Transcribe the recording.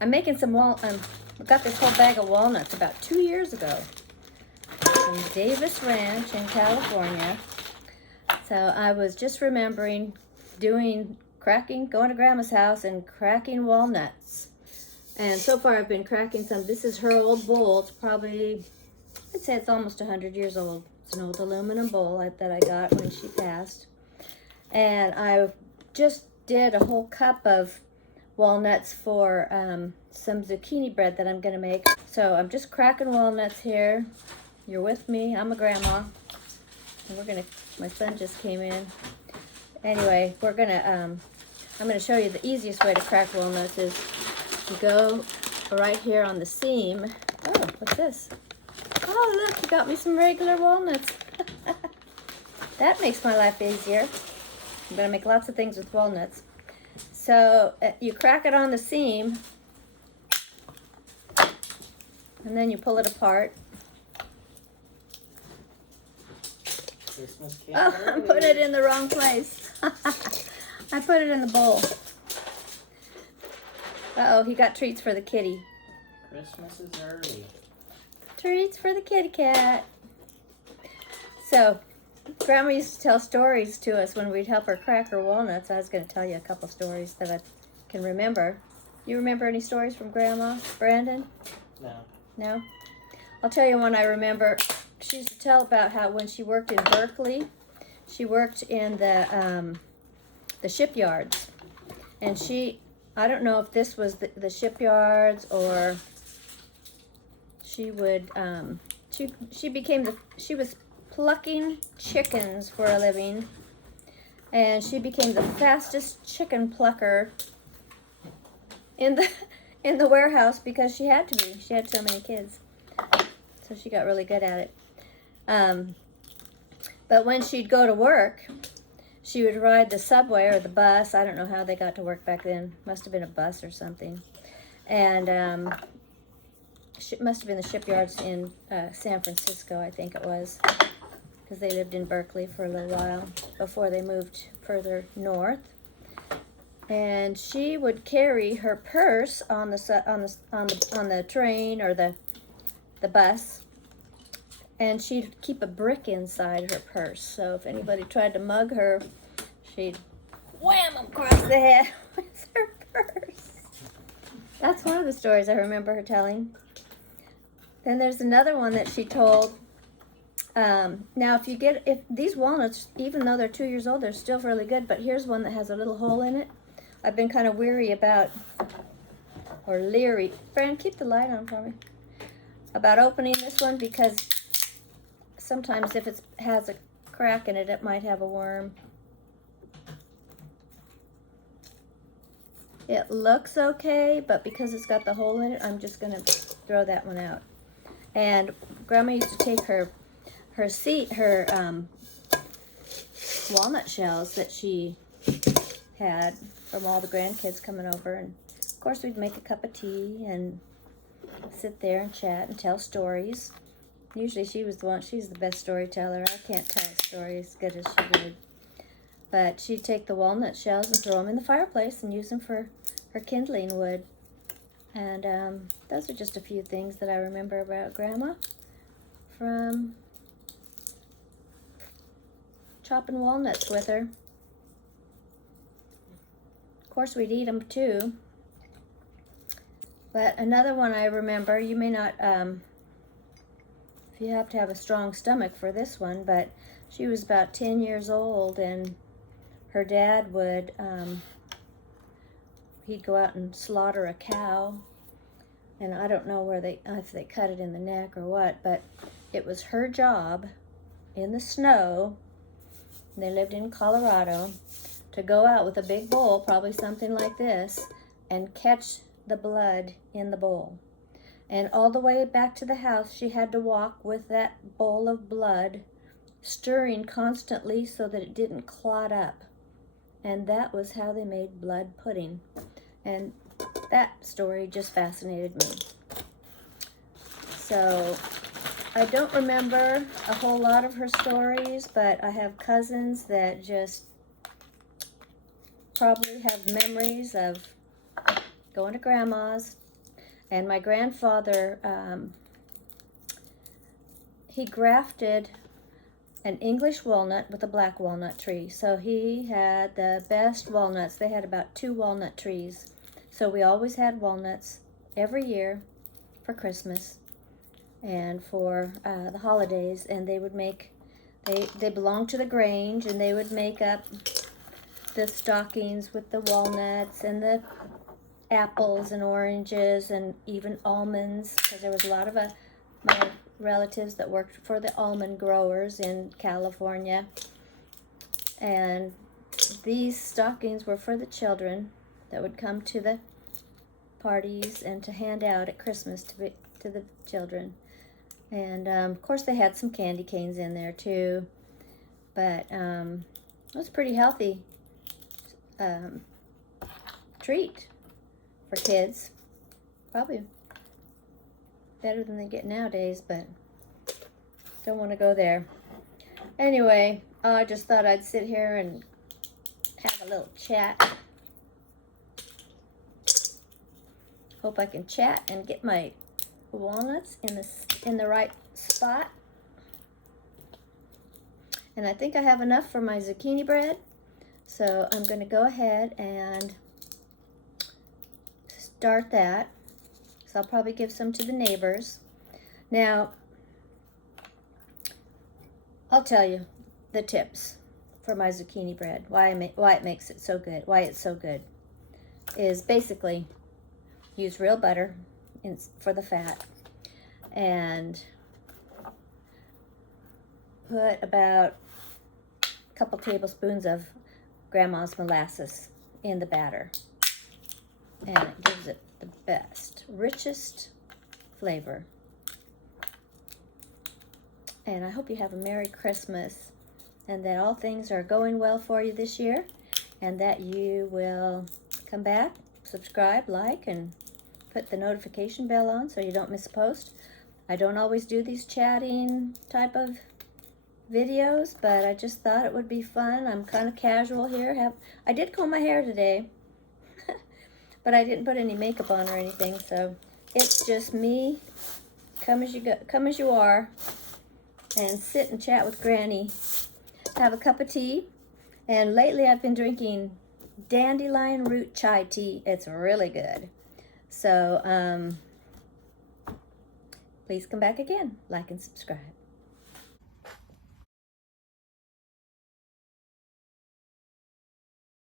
I'm making some I got this whole bag of walnuts about 2 years ago from Davis Ranch in California. So I was just remembering going to Grandma's house and cracking walnuts. And so far I've been cracking some. This is her old bowl. It's probably, I'd say it's almost 100 years old. It's an old aluminum bowl that I got when she passed. And I just did a whole cup of walnuts for some zucchini bread that I'm gonna make. So I'm just cracking walnuts here. You're with me, I'm a grandma. And my son just came in. Anyway, I'm gonna show you the easiest way to crack walnuts is you go right here on the seam. Oh, what's this? Oh, look, you got me some regular walnuts. That makes my life easier. I'm gonna make lots of things with walnuts. So you crack it on the seam, and then you pull it apart. Christmas cake. Oh, I put it in the wrong place. I put it in the bowl. Uh-oh, he got treats for the kitty. Christmas is early. Treats for the kitty cat. So, Grandma used to tell stories to us when we'd help her crack her walnuts. I was going to tell you a couple stories that I can remember. You remember any stories from Grandma, Brandon? No. No? I'll tell you one I remember. She used to tell about how when she worked in Berkeley, she worked in the shipyards. And I don't know if this was the shipyards or she was plucking chickens for a living, and she became the fastest chicken plucker in the warehouse because she had to be. She had so many kids, so she got really good at it. But when she'd go to work, she would ride the subway or the bus. I don't know how they got to work back then. Must have been a bus or something, and it must have been the shipyards in San Francisco, I think it was, because they lived in Berkeley for a little while before they moved further north. And she would carry her purse on the train or the bus, and she'd keep a brick inside her purse. So if anybody tried to mug her, she'd wham them across the head with her purse. That's one of the stories I remember her telling. Then there's another one that she told. Now, if these walnuts, even though they're 2 years old, they're still really good. But here's one that has a little hole in it. I've been kind of leery. Fran, keep the light on for me. About opening this one because sometimes if it has a crack in it, it might have a worm. It looks okay, but because it's got the hole in it, I'm just gonna throw that one out. And Grandma used to take her walnut shells that she had from all the grandkids coming over, and of course we'd make a cup of tea and sit there and chat and tell stories. Usually she's the best storyteller. I can't tell a story as good as she would. But she'd take the walnut shells and throw them in the fireplace and use them for her kindling wood. And those are just a few things that I remember about Grandma from chopping walnuts with her. Of course, we'd eat them too. But another one I remember, you may not, if you have to have a strong stomach for this one, but she was about 10 years old, and her dad would, he'd go out and slaughter a cow, and I don't know if they cut it in the neck or what, but it was her job in the snow, and they lived in Colorado, to go out with a big bowl, probably something like this, and catch the blood in the bowl. And all the way back to the house, she had to walk with that bowl of blood, stirring constantly so that it didn't clot up. And that was how they made blood pudding. And that story just fascinated me. So I don't remember a whole lot of her stories, but I have cousins that just probably have memories of going to Grandma's. And my grandfather, he grafted an English walnut with a black walnut tree. So he had the best walnuts. They had about 2 walnut trees. So we always had walnuts every year for Christmas and for the holidays. And they would make, they belonged to the Grange, and they would make up the stockings with the walnuts and the apples and oranges and even almonds, because there was a lot of my relatives that worked for the almond growers in California. And these stockings were for the children that would come to the parties and to hand out at Christmas to the children. And of course they had some candy canes in there too, but it was a pretty healthy treat for kids. Probably better than they get nowadays, but don't want to go there. Anyway, I just thought I'd sit here and have a little chat. Hope I can chat and get my walnuts in the right spot. And I think I have enough for my zucchini bread, so I'm going to go ahead and start that. So I'll probably give some to the neighbors. Now, I'll tell you the tips for my zucchini bread. Why it makes it so good. Why it's so good is basically use real butter for the fat, and put about a couple tablespoons of Grandma's molasses in the batter, and it gives it the best, richest flavor. And I hope you have a Merry Christmas, and that all things are going well for you this year, and that you will come back, subscribe, like, and put the notification bell on so you don't miss a post. I don't always do these chatting type of videos, but I just thought it would be fun. I'm kind of casual here. I did comb my hair today, but I didn't put any makeup on or anything, so it's just me, come as you are, and sit and chat with Granny. Have a cup of tea, and lately I've been drinking dandelion root chai tea. It's really good. So please come back again, like and subscribe.